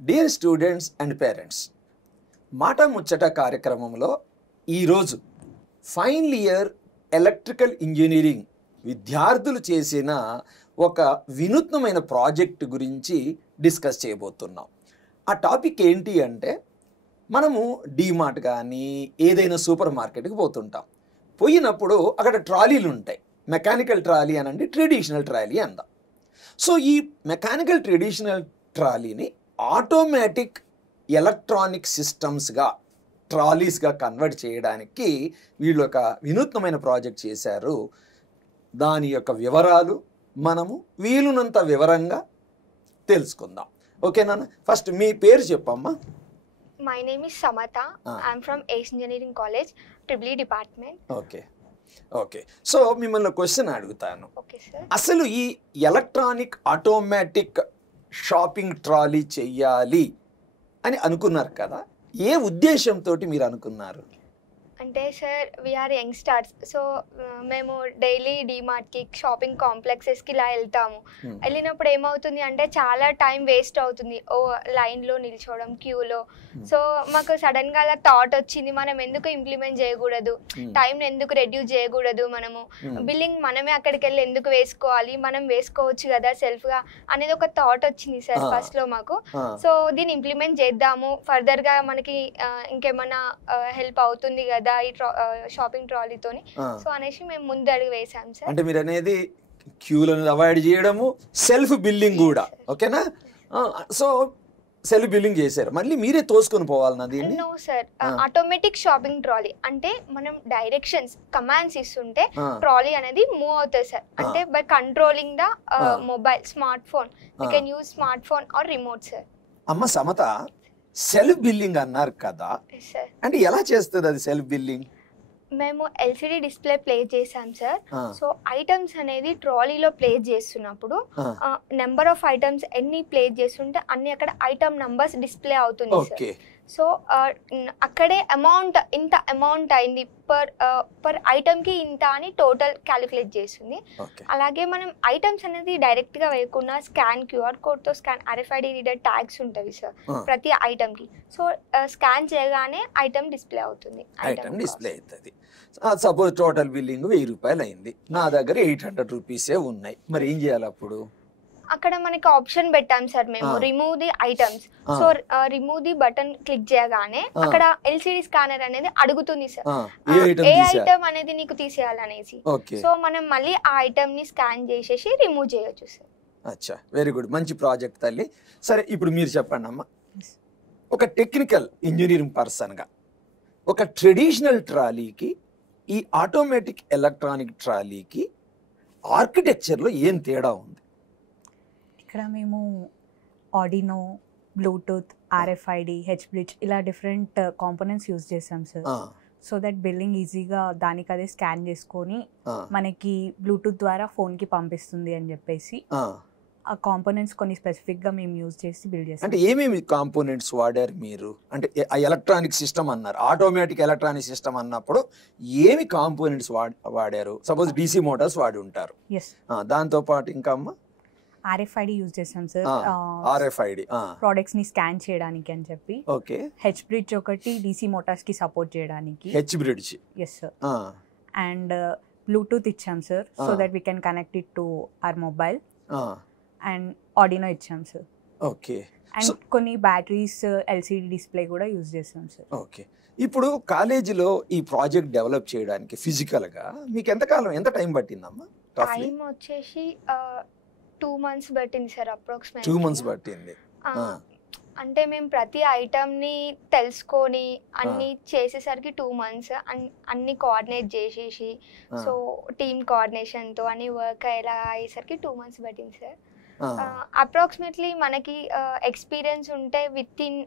Dear students and parents, మాట ముచ్చట కార్యక్రమంలో ఈరోజు ఫైనల్ ఇయర్ ఎలక్ట్రికల్ ఇంజనీరింగ్ విద్యార్థులు చేసిన ఒక వినూత్నమైన ప్రాజెక్ట్ గురించి డిస్కస్ చేయబోతున్నాం. ఆ టాపిక్ ఏంటి అంటే, మనము డీమార్ట్ కానీ ఏదైనా సూపర్ మార్కెట్కి పోతుంటాం. పోయినప్పుడు అక్కడ ట్రాలీలు ఉంటాయి. మెకానికల్ ట్రాలీ అనండి, ట్రెడిషనల్ ట్రాలీ అందాం. సో ఈ మెకానికల్ ట్రెడిషనల్ ట్రాలీని ఆటోమేటిక్ ఎలక్ట్రానిక్ సిస్టమ్స్గా, ట్రాలీస్గా కన్వర్ట్ చేయడానికి వీళ్ళు ఒక వినూత్నమైన ప్రాజెక్ట్ చేశారు. దాని యొక్క వివరాలు మనము వీలునంత వివరంగా తెలుసుకుందాం. ఓకేనా? ఫస్ట్ మీ పేరు చెప్పమ్మా. My name is Samatha. I'm from ACE Engineering College, EEE department. Okay. So మిమ్మల్ని క్వశ్చన్ అడుగుతాను. Okay, sir. అసలు ఈ ఎలక్ట్రానిక్ ఆటోమేటిక్ షాపింగ్ ట్రాలీ చెయ్యాలి అని అనుకున్నారు కదా, ఏ ఉద్దేశంతో మీరు అనుకున్నారు? అంటే సార్, వీఆర్ యంగ్స్టర్స్. సో మేము డైలీ డీమార్ట్కి, షాపింగ్ కాంప్లెక్సెస్కి ఇలా వెళ్తాము. వెళ్ళినప్పుడు ఏమవుతుంది అంటే చాలా టైం వేస్ట్ అవుతుంది లైన్లో నిల్చోవడం, క్యూలో. సో మాకు సడన్గా అలా థాట్ వచ్చింది, మనం ఎందుకు ఇంప్లిమెంట్ చేయకూడదు, టైం ఎందుకు రెడ్యూస్ చేయకూడదు, మనము బిల్లింగ్ మనమే అక్కడికి వెళ్ళి ఎందుకు వేసుకోవాలి, మనం వేసుకోవచ్చు కదా సెల్ఫ్గా అనేది ఒక థాట్ వచ్చింది సార్ ఫస్ట్లో మాకు. సో దీన్ని ఇంప్లిమెంట్ చేద్దాము, ఫర్దర్గా మనకి ఇంకేమన్నా హెల్ప్ అవుతుంది కదా ఈ షాపింగ్ ట్రాలీతోని. సో అనేసి మేము ముందు అడుగు వేసాం సార్. అంటే మీరు అనేది క్యూలను అవాయిడ్ చేయడము, సెల్ఫ్ బిల్లింగ్ కూడా. ఓకేనా? సో సెల్ఫ్ బిల్లింగ్ చేశారు, మళ్ళీ మీరే తోసుకొని పోవాలన్నా దీన్ని? No sir, automatic shopping trolley అంటే మనం డైరెక్షన్స్, కమాండ్స్ ఇస్తుంటే ట్రాలీ అనేది మూవ్ అవుతుంది సార్. అంటే by controlling the mobile, smart phone, you can use smart phone or remote sir. అమ్మ సమత, సెల్ఫ్ బిల్లింగ్ అన్నారు కదా, అంటే ఎలా చేస్తుంది అది సెల్ఫ్ బిల్లింగ్? మేము ఎల్సిడి డిస్ప్లే ప్లేస్ చేసాం సార్. సో ఐటమ్స్ అనేది ట్రాలీలో ప్లేస్ చేస్తున్నప్పుడు నెంబర్ ఆఫ్ ఐటమ్స్ ఎన్ని ప్లేస్ చేస్తుంటే అన్ని అక్కడ ఐటమ్ నంబర్స్ డిస్ప్లే అవుతుంది సార్. సో అక్కడే అమౌంట్, ఇంత అమౌంట్ అయింది పర్ ఐటమ్కి ఇంత అని టోటల్ క్యాలిక్యులేట్ చేస్తుంది. అలాగే మనం ఐటమ్స్ అనేది డైరెక్ట్గా వేయకుండా స్కాన్, క్యూఆర్ కోడ్తో స్కాన్, RFID రీడర్ ట్యాగ్స్ ఉంటుంది సార్ ప్రతి ఐటమ్కి. సో స్కాన్ చేయగానే ఐటమ్ డిస్ప్లే అవుతుంది. ఐటమ్ డిస్ప్లే అవుతుంది. సపోజ్ టోటల్ బిల్లింగ్ 1000 రూపాయలు అయింది, నా దగ్గర 800 రూపీసే ఉన్నాయి, మరి ఏం చేయాలి అప్పుడు? అక్కడ మనకి ఆప్షన్ పెట్టాం సార్ మేము, remove the items. So remove the button click చేయగానే అక్కడ LCD స్కానర్ అనేది అడుగుతుంది సార్, ఏ ఐటమ్ అనేది నీకు తీసేయాలనేసి. సో మనం మళ్ళీ ఆ ఐటమ్ ని స్కాన్ చేసేసి రిమూవ్ చేయొచ్చు సార్. అచ్చా, వెరీ గుడ్, మంచి ప్రాజెక్ట్ తల్లి. సరే, ఇప్పుడు మీరు చెప్పండి అమ్మా, ఒక టెక్నికల్ ఇంజనీరింగ్ పర్సన్గా ఒక ట్రెడిషనల్ ట్రాలీకి ఈ ఆటోమేటిక్ ఎలక్ట్రానిక్ ట్రాలీకి ఆర్కిటెక్చర్లో ఏం తేడా ఉంది? ఇక్కడ మేము ఆర్డినో, బ్లూటూత్, RFID, H-bridge ఇలా డిఫరెంట్ కాంపోనెంట్స్ యూజ్ చేసాం సార్. సో దట్ బిల్లింగ్ ఈజీగా దానికి అదే స్కాన్ చేసుకొని మనకి బ్లూటూత్ ద్వారా ఫోన్కి పంపిస్తుంది అని చెప్పేసి ఆ కాంపోనెంట్స్ కొన్ని స్పెసిఫిక్గా మేము యూజ్ చేసి బిల్డ్ చేస్తాం. అంటే ఏమేమి కాంపోనెంట్స్ వాడారు మీరు? అంటే ఎలక్ట్రానిక్ సిస్టమ్ అన్నారు, ఆటోమేటిక్ ఎలక్ట్రానిక్ సిస్టమ్ అన్నప్పుడు ఏమి కాంపోనెంట్స్ వాడారు? సపోజ్ DC మోటార్స్ వాడి ఉంటారు, దాంతో పాటు ఇంకా అమ్మ RFID యూజ్ చేసాం సార్, RFID ప్రోడక్ట్స్ ని స్కాన్ చేయడానికి అని చెప్పి. ఓకే. H-bridge ఒకటి DC మోటార్స్ కి సపోర్ట్ చేయడానికి. H-bridge, yes sir. And Bluetooth ఇచ్చాం sir, so that we can connect it to our mobile. And Arduino ఇచ్చాం సార్. ఓకే. అండ్ కొన్ని బ్యాటరీస్, LCD డిస్ప్లే కూడా యూజ్ చేసాం సార్. ఓకే. ఇప్పుడు కాలేజీలో ఈ ప్రాజెక్ట్ డెవలప్ చేయడానికి ఫిజికల్గా మీకు ఎంత టైం పట్టిందమ్మా? టైం వచ్చేసి 2 months పట్టింది సార్, అప్రాక్సిమేట్ 2 months పట్టింది. అంటే మేము ప్రతి ఐటమ్ని తెలుసుకొని అన్ని చేసేసరికి 2 months, అన్ని కోఆర్డినేట్ చేసేసి, సో టీమ్ కోఆర్డినేషన్తో అన్ని వర్క్ ఎలా అయ్యేసరికి 2 months పట్టింది సార్. అప్రాక్సిమేట్లీ మనకి ఎక్స్పీరియన్స్ ఉంటే విత్ ఇన్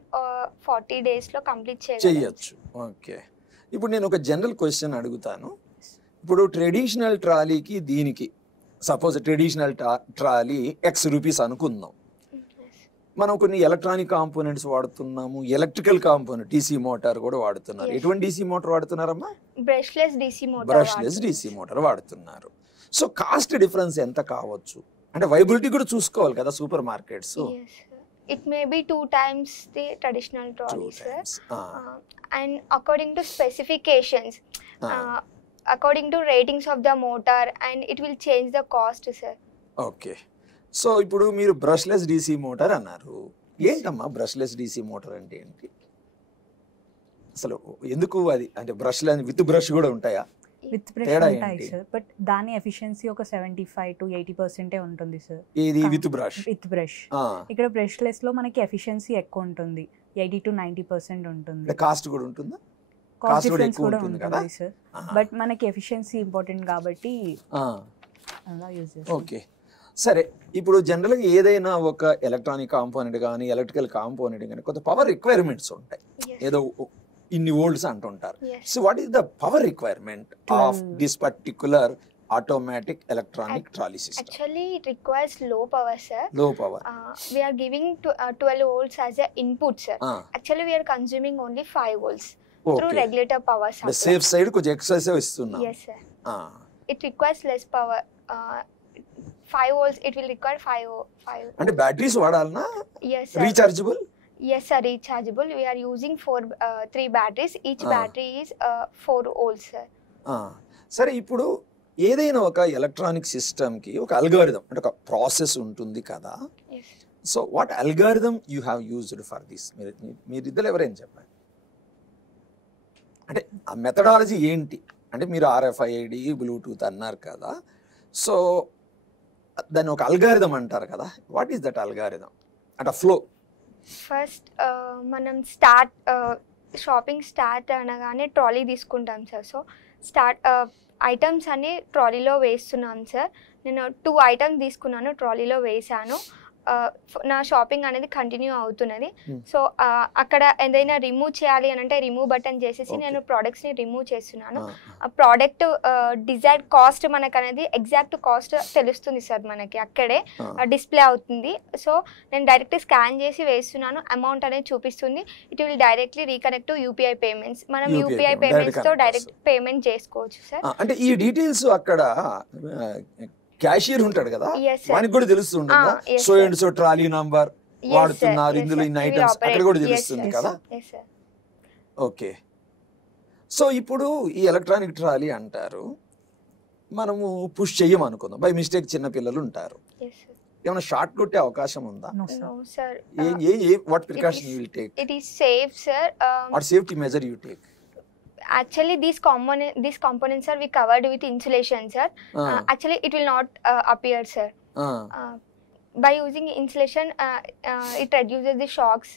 40 daysలో కంప్లీట్ చేయొచ్చు. ఓకే. ఇప్పుడు నేను ఒక జనరల్ క్వశ్చన్ అడుగుతాను. ఇప్పుడు ట్రెడిషనల్ ట్రాలీకి దీనికి, suppose traditional trolley X rupees అనుకుందాం, మనం కొన్ని ఎలక్ట్రానిక్ కాంపోనెంట్స్ వాడుతున్నాము, ఎలక్ట్రికల్ కాంపోనెంట్ DC మోటార్ కూడా వాడుతున్నారు. ఎటువంటి DC మోటార్ వాడుతున్నారమ్మా? బ్రష్లెస్ DC మోటార్ వాడుతున్నారు. సో కాస్ట్ డిఫరెన్స్ ఎంత కావచ్చు? అంటే వైబిలిటీ కూడా చూసుకోవాలి కదా supermarkets. It may be 2 times the traditional trolley, 2 sir. times. And according to specifications, uh, according to ratings of the motor, and it will change the cost, sir. Okay. So ఇప్పుడు మీరు brushless DC motor అన్నారు. ఏంటమ్మా brushless DC motor అంటే ఏంటి? అసలు ఎందుకు అది అంటే బ్రష్ విత్ బ్రష్ కూడా ఉంటాయా? విత్ బ్రష్ తేడా ఉంటాయి ఏంటి? సార్, బట్ దాని ఎఫిషియన్సీ ఒక 75 to 80% ఉంటుంది సార్. ఇది విత్ బ్రష్. With brush. ఇక్కడ బ్రష్లెస్ లో మనకి ఎఫిషియన్సీ ఎక్కువ ఉంటుంది, 80 to 90% ఉంటుంది. కాస్ట్ కూడా ఉంటుందా? కాస్ట్ కూడా డిఫరెన్స్ ఎక్కువ కూడా ఉంటుంది కదా? ఉంటుంది సార్, బట్ మనకి ఎఫిషియన్సీ ఇంపార్టెంట్ కాబట్టి అలా యూజ్ చేస్తాం. ఓకే. సరే, ఇప్పుడు జనరల్గా ఏదైనా ఒక ఎలక్ట్రానిక్ కాంపోనెంట్ కానీ ఎలక్ట్రికల్ కాంపోనెంట్ కానీ కొంత పవర్ రిక్వైర్మెంట్స్ ఉంటాయి. Yes. ఏదో ఇన్ని వోల్ట్స్ అంటుంటారు. Yes. So what is the power requirement of this particular automatic electronic trolley system? Actually, it requires low power, sir. Low power. We are giving 12 volts as an input, sir. Actually, we are consuming only 5 volts through Okay. regulator power The supply. safe side కొంచెం excessive ఇస్తున్నాం. Yes, sir. It requires less power. 5 volts, it will require 5. అంటే batteries వాడాలనా? Yes, sir. Rechargeable? Yes, sir. Rechargeable. We are using 3 batteries. Each battery is 4 volts, sir. సరే, ఇప్పుడు ఏదైనా ఒక electronic సిస్టమ్కి ఒక అల్గారిథం అంటే ఒక ప్రాసెస్ ఉంటుంది కదా. Yes. So what algorithm you have used for this? మీరు ఇద్దరు ఎవరైనా చెప్పండి. అంటే ఆ మెథడాలజీ ఏంటి? అంటే మీరు RFID బ్లూటూత్ అన్నారు కదా, సో దాన్ని ఒక అల్గారిథం అంటారు కదా. వాట్ ఈస్ దట్ అల్గారిథం అంటే ఫ్లో? ఫస్ట్ మనం షాపింగ్ స్టార్ట్ అనగానే ట్రాలీ తీసుకుంటాం సార్. సో ఐటమ్స్ అన్ని ట్రాలీలో వేస్తున్నాం సార్. నేను 2 ఐటమ్స్ తీసుకున్నాను, ట్రాలీలో వేసాను. నా షాపింగ్ అనేది కంటిన్యూ అవుతున్నది. సో అక్కడ ఏదైనా రిమూవ్ చేయాలి అని అంటే రిమూవ్ బటన్ చేసేసి నేను ప్రోడక్ట్స్ని రిమూవ్ చేస్తున్నాను. ఆ ప్రోడక్ట్ డిజైర్డ్ కాస్ట్ మనకు అనేది ఎగ్జాక్ట్ కాస్ట్ తెలుస్తుంది సార్, మనకి అక్కడే డిస్ప్లే అవుతుంది. సో నేను డైరెక్ట్ స్కాన్ చేసి వేస్తున్నాను, అమౌంట్ అనేది చూపిస్తుంది. It will directly reconnect to UPI payments. మనం UPI పేమెంట్స్తో డైరెక్ట్ పేమెంట్ చేసుకోవచ్చు సార్. అంటే ఈ డీటెయిల్స్ అక్కడ క్యాషియర్ ఉంటాడు కదా, వానికి కూడా తెలుస్తుంటుందా? So and so trolley number వాడుతున్నారు, ఇందులో ఇన్ని ఐటమ్స్ అక్కడ కూడా తెలుస్తుంది కదా. ఓకే. సో ఇప్పుడు ఈ ఎలక్ట్రానిక్ ట్రాలీ అంటారు, మనము పుష్ చెయ్యం అనుకుందాం, బై మిస్టేక్ చిన్న పిల్లలు ఉంటారు, ఏమైనా షార్ట్ కొట్టే అవకాశం ఉందా? What precaution you will take? It is safe sir. What safety measure you take? Actually, these components are we covered with insulation, sir. Actually, it will not appear, sir. By using insulation, it reduces the shocks.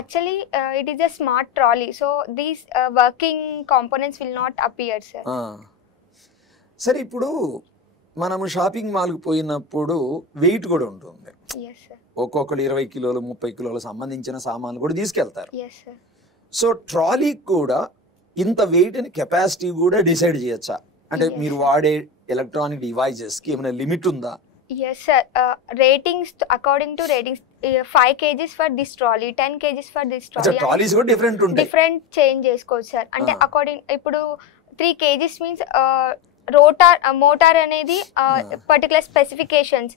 Actually, it is a smart trolley, so these working components will not appear, sir. సరే, ఇప్పుడు మనము shopping మాల్కి పోయినప్పుడు wait కూడా ఉంటుంది. Yes, sir. ఒక్కొక్కరు 20 కిలోలు 30 కిలోలు సంబంధించిన సామాన్లు కూడా తీసుకెళ్తారు. Yes, sir. సో ట్రాలీ కూడా ఇంత వెయిట్ అని కెపాసిటీ కూడా డిసైడ్ చేయొచ్చా? అంటే మీరు వాడే ఎలక్ట్రానిక్ డివైజెస్ కి ఏమైనా లిమిట్ ఉందా? Yes, sir. Ratings, according to ratings, 5 kgs for this trolley, 10 kgs for this trolley. Trolleys కూడా డిఫరెంట్ ఉంటాయి. డిఫరెంట్ చేంజ్ చేసుకోవచ్చు సార్. అంటే అకార్డింగ్ ఇప్పుడు 3 kgs మీన్స్ మోటార్ అనేది particular specifications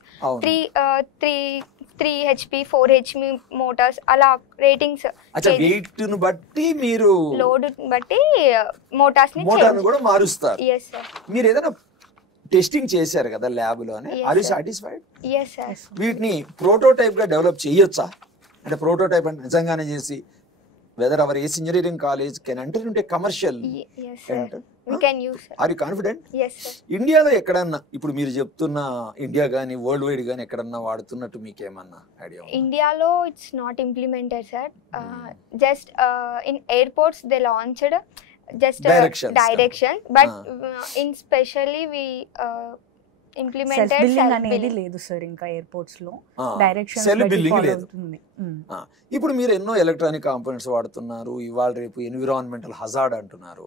3 HP 4 HP Motors అలా రేటింగ్స్ వెయిట్ ను బట్టి మీరు లోడ్ బట్టి మోటార్స్ కూడా మారుస్తారు. yes sir. మీరు ఏదైనా టెస్టింగ్ చేశారు కదా ల్యాబ్ లోనే, are you satisfied? yes sir. వీటిని ప్రోటోటైప్ గా డెవలప్ చేయొచ్చా? అంటే ప్రోటోటైప్ అంటే నిజంగానే చేసి whether our ACE engineering college can enter into a commercial yes sir enter. We can use sir. Are you confident? yes sir. ఇండియాలో ఎక్కడన్నా ఇప్పుడు మీరు చెప్తున్న ఇండియా గానీ వరల్డ్ వైడ్ గానీ ఎక్కడన్నా వాడుతున్నట్టు మీకు ఏమన్నా ఐడియా? ఇండియాలో it's not implemented sir. Just in airports they launched just direction but in specially we implemented self billing అనేది లేదు సార్ ఇంకా ఎయిర్పోర్ట్స్ లో, డైరెక్షన్స్ సెల్ఫ్ బిల్లింగ్ లేదు. ఇప్పుడు మీరు ఎన్నో ఎలక్ట్రానిక్ కాంపోనెంట్స్ వాడుతున్నారు, ఇవాళ రేపు ఎన్విరాన్మెంటల్ హజార్డ్ అంటున్నారు,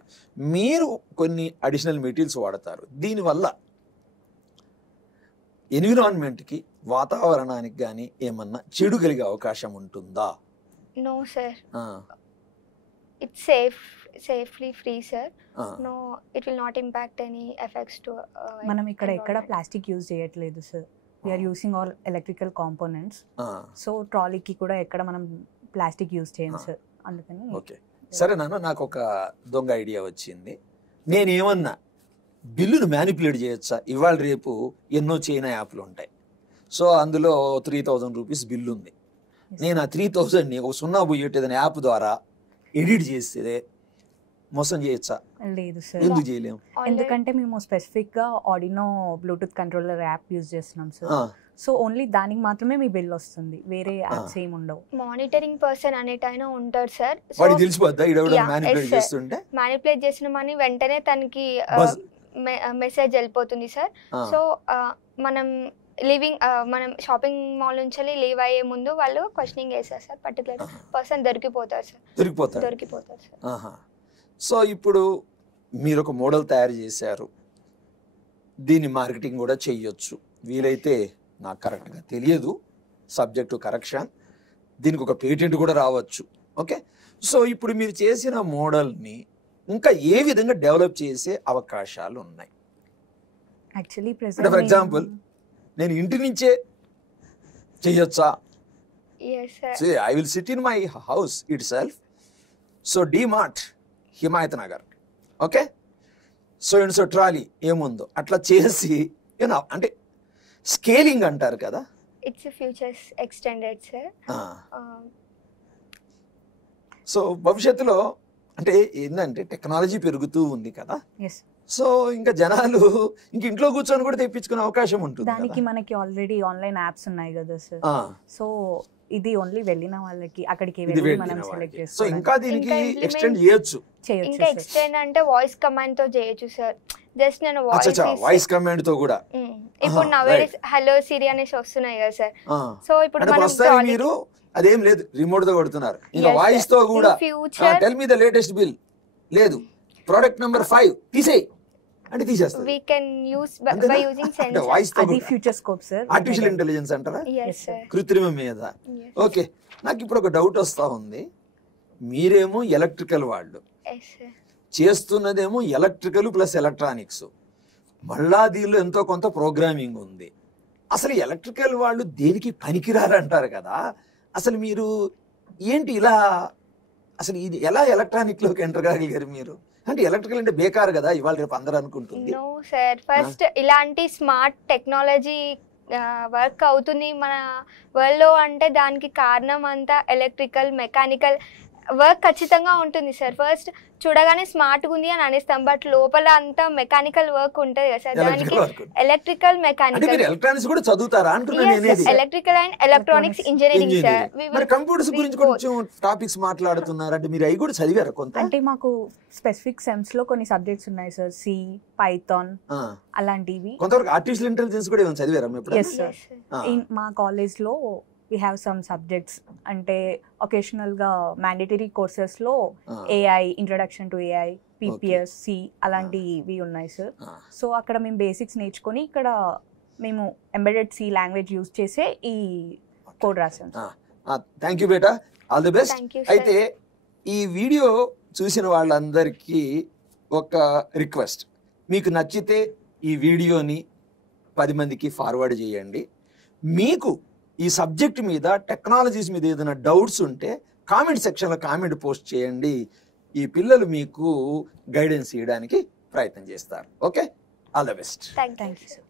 మీరు కొన్ని అడిషనల్ మెటీరియల్స్ వాడతారు, దీనివల్ల ఎన్విరాన్మెంట్ కి వాతావరణానికి కానీ ఏమన్నా చెడు కలిగే అవకాశం ఉంటుందా? No sir, it's safely free sir. No, it will not impact any effects to మనం ఇక్కడ ఎక్కడ ప్లాస్టిక్ యూజ్ చేయట్లేదు sir. We're using all electrical components. So ట్రాలీకి కూడా ఎక్కడ మనం ప్లాస్టిక్ యూజ్ చేయం సార్, అందుకని. ఓకే, సరే నాన్న, నాకు ఒక దొంగ ఐడియా వచ్చింది. నేనేమన్నా బిల్లును మ్యానిపులేట్ చేయొచ్చా? ఇవాళ రేపు ఎన్నో చైనా యాప్లు ఉంటాయి. సో అందులో 3000 రూపీస్ బిల్లు ఉంది. నేను ఆ 3000ని ఒక 0 పోయేటి ఏదైనా యాప్ ద్వారా ఎడిట్ చేస్తే మోసం చేయొచ్చా? లేదు సార్, ఎందుకు చేయలేము? ఎందుకంటే మేము స్పెసిఫిక్ గా Arduino Bluetooth controller app use చేస్తున్నాం సార్. సో ఓన్లీ దానికి మాత్రమే మీ బిల్ వస్తుంది, వేరే యాప్స్ ఏమి ఉండవు. మానిటరింగ్ పర్సన్ అనేటైనా ఉంటారు సార్. వాడికి తెలిసిపోద్దా మ్యానిపులేట్ చేస్తుంటే? మ్యానిపులేట్ చేసినామని వెంటనే తనకి మెసేజ్ వెళ్ళిపోతుంది సార్. సో మనం మనం షాపింగ్ మాల్ నుంచి లీవ్ అయ్యే ముందు వాళ్ళు క్వశ్చనింగ్ చేస్తారు సార్. పర్టికులర్ పర్సన్ దొరికిపోతారు సార్. సో ఇప్పుడు మీరు ఒక మోడల్ తయారు చేశారు, దీన్ని మార్కెటింగ్ కూడా చెయ్యొచ్చు. వీలైతే నాకు కరెక్ట్గా తెలియదు, సబ్జెక్టు కరెక్షన్, దీనికి ఒక పేటెంట్ కూడా రావచ్చు. ఓకే, సో ఇప్పుడు మీరు చేసిన మోడల్ని ఇంకా ఏ విధంగా డెవలప్ చేసే అవకాశాలు ఉన్నాయి? యాక్చువల్లీ ఫర్ ఎగ్జాంపుల్ నేను ఇంటి నుంచే చెయ్యొచ్చా? I will SIT in my house it self. So DMart Himayat Nagar, okay, so trolley ఏముందో అట్లా చేసి అంటే స్కేలింగ్ అంటారు కదా, it's futures extended sir. So భవిష్యత్తులో అంటే ఏంటంటే టెక్నాలజీ పెరుగుతూ ఉంది కదా, సో ఇంకా జనాలు ఇంక ఇంట్లో కూర్చొని కూడా తెప్పించుకునే అవకాశం ఉంటుంది. దానికి మనకి ఆల్రెడీ ఆన్లైన్ యాప్స్ ఉన్నాయి కదా సార్. సో ఇది ఓన్లీ వెళ్ళిన వాళ్ళకి అక్కడికి వెళ్ళి మనం సెలెక్ట్ చేసుకోవాలి. సో ఇంకా దీనికి ఎక్స్టెండ్ చేయొచ్చు. ఇంకా ఎక్స్టెండ్ అంటే వాయిస్ కమాండ్ తో చేయొచ్చు సార్. జస్ట్ నేను వాయిస్ కమాండ్ తో కూడా ఇప్పుడు నవేడేస్ హలో సిరి అనేసి వస్తున్నాయి కదా సార్. సో ఇప్పుడు మనం మీరు అదేం లేదు, రిమోట్ తో కొడుతున్నారు. ఇంకా వాయిస్ తో కూడా tell me the latest bill, లేదు ప్రొడక్ట్ నంబర్ 5 తీసేయ్ అంటే తీసేస్తారు. we can use by using sensors. అది future scope sir, artificial intelligence అంటారా? yes sir, కృత్రిమ మీద. ఓకే, నాకు ఇప్పుడు ఒక డౌట్ వస్తా ఉంది. మీరేమో ఎలక్ట్రికల్ వాళ్ళు, yes sir, చేస్తున్నదేమో ఎలక్ట్రికల్ ప్లస్ ఎలక్ట్రానిక్స్, మళ్ళా దీనిలో ఎంతో కొంత ప్రోగ్రామింగ్ ఉంది. అసలు ఎలక్ట్రికల్ వాళ్ళు దేనికి పనికిరారంటారు కదా, అసలు మీరు ఏంటి ఇలా అసలు ఇది ఎలా ఎలక్ట్రానిక్ లోకి ఎంటర్ కాగలిగారు మీరు? అంటే ఎలక్ట్రికల్ అంటే బేకార్ కదా ఇవాళ రేపు అందరూ అనుకుంటుంది. నో సార్, ఫస్ట్ ఇలాంటి స్మార్ట్ టెక్నాలజీ వర్క్ అవుతుంది మన వరల్డ్ లో అంటే దానికి కారణం అంతా ఎలక్ట్రికల్ మెకానికల్ వర్క్ ఖచ్చితంగా ఉంటుంది సార్. ఫస్ట్ చూడగానే స్మార్ట్ ఉంది అని అనేస్తాం, బట్ లోపల అంతా మెకానికల్ వర్క్ ఉంటుంది కదా సార్. దానికి ఎలక్ట్రికల్ మెకానికల్ ఎలక్ట్రానిక్స్ కూడా చదువుతారా అంటున్నాను నేను. Electrical and electronics engineering sir. మరి కంప్యూటర్స్ గురించి కొంచెం టాపిక్స్ మాట్లాడుతున్నారు అంటే మీరు అవి కూడా చదివారా కొంత? అంటే మాకు స్పెసిఫిక్ సెమ్స్ లో కొన్ని సబ్జెక్ట్స్ ఉన్నాయి సార్, సి, పైథాన్ అలాంటివి. కొంతవరకు ఆర్టిఫిషియల్ ఇంటెలిజెన్స్ కూడా ఏమైనా చదివారా మీరు? yes sir, మా కాలేజ్ లో we have some subjects అంటే occasional గా mandatory courses లో AI, introduction to AI, PPS, C అలాంటివి ఉన్నాయి సార్. సో అక్కడ మేము బేసిక్స్ నేర్చుకొని ఇక్కడ మేము ఎంబెడెడ్ C లాంగ్వేజ్ యూజ్ చేసే ఈ కోడ్ రాసాం. Thank you beta, all the best. అయితే ఈ వీడియో చూసిన వాళ్ళందరికీ ఒక రిక్వెస్ట్, మీకు నచ్చితే ఈ వీడియోని 10 మందికి ఫార్వర్డ్ చేయండి. మీకు ఈ సబ్జెక్ట్ మీద టెక్నాలజీస్ మీద ఏదైనా డౌట్స్ ఉంటే కామెంట్ సెక్షన్లో కామెంట్ పోస్ట్ చేయండి. ఈ పిల్లలు మీకు గైడెన్స్ ఇవ్వడానికి ప్రయత్నం చేస్తారు. Okay, all the best. Thank you.